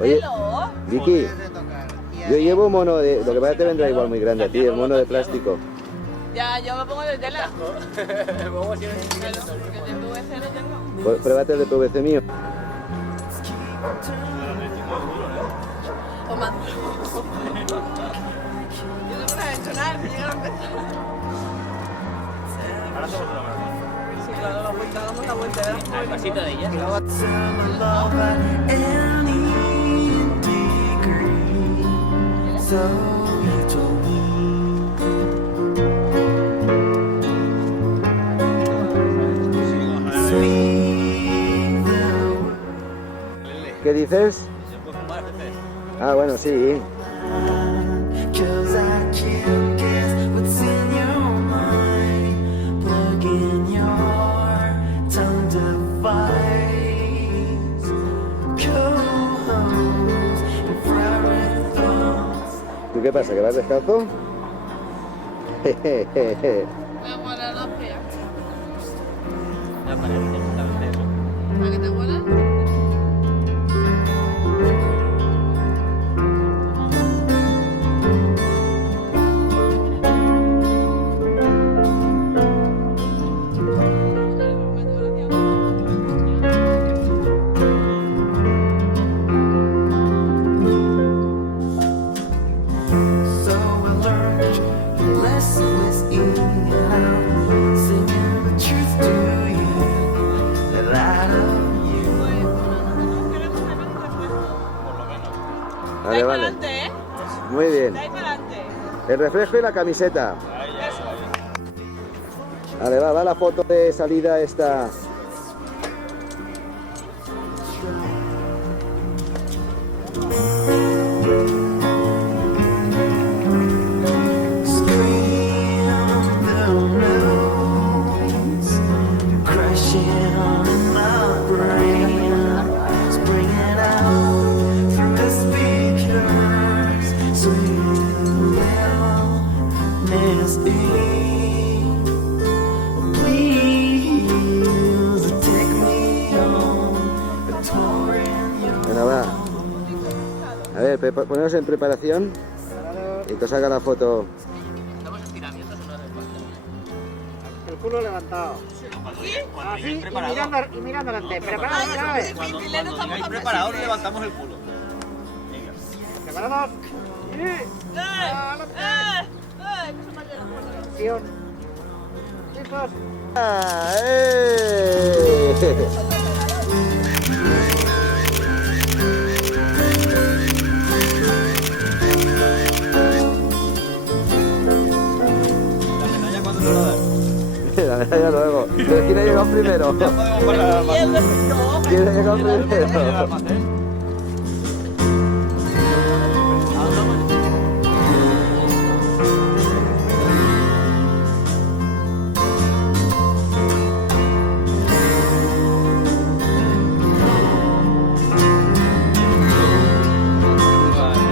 Oye, Vicky, yo llevo mono de... Lo que pasa es que te vendrá igual muy grande a ti, el mono de plástico. Ya, yo me pongo de tela. Claro, porque de PVC no tengo. Pruébate el de PVC mío. Toma. Yo no puedo entonar, si llega a empezar. Ahora hacemos una más. Sí, claro, la vuelta, damos la vuelta, ¿verdad? El pasito de ella. ¿Qué dices? ¿Se puede fumar, jefe? Ah, bueno, sí. ¿Tú qué pasa? ¿Que vas descalzo? Jejeje. Voy a poner la fría. Ya parece, exactamente eso. ¿Para que te huelan? Vale, vale. Adelante, ¿eh? Muy bien. Dais para adelante. El refresco y la camiseta. Vale, va la foto de salida esta. Bueno, va. A ver, ponemos en preparación y que os haga la foto. ¿Estamos estiramientos o no hace falta? El culo levantado. Así y mirando adelante. Preparados, ¿sabes? Cuando digáis preparados, levantamos el culo. Venga. Preparados. Y... Acción. Listos. ¡Ah, eh! La medalla cuando nos la das. La medalla luego. Pero ¿quién ha llegado primero? Ya podemos parar al almacén. ¿Quién ha llegado Al primero? almacén.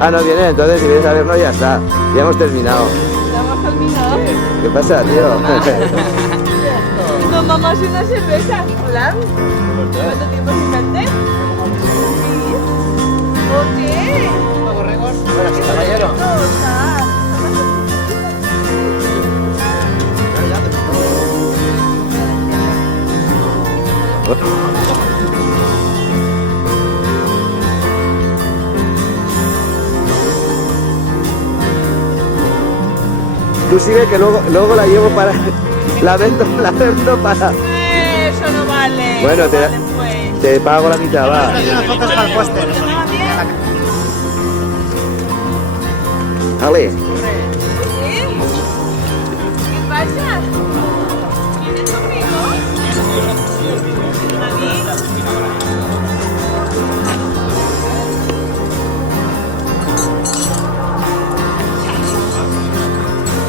Ah, no viene, entonces si vienes a vernos ya está. Ya hemos terminado. Ya hemos terminado. ¿Qué pasa, tío? Nos vamos a una cerveza. Hola. ¿Cuánto tiempo sin verte? Oye. Bueno, sí, caballero. Tú sigue que luego la llevo para... La vendo para... Eso no vale. Bueno, no vale, pues. te pago la mitad, va. Hay unas fotos para el póster. Vale. ¿Sí? ¿Qué pasa? ¿Vienes conmigo? ¿A mí?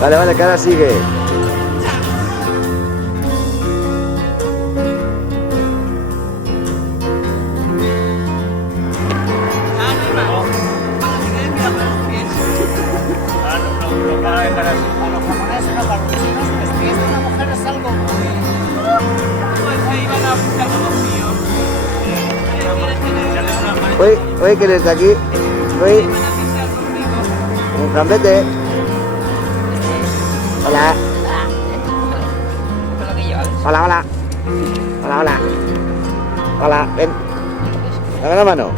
Vale, cara sigue. No para dejar así. Para los japoneses, no, para los chinos, los pies de una mujer es algo muy... Pues se iban a buscar con los míos. Oye, Luis, ¿quién está aquí? Luis, un gambete. Hola. Hola, hola. Hola, hola. Hola, ven. Dame la mano.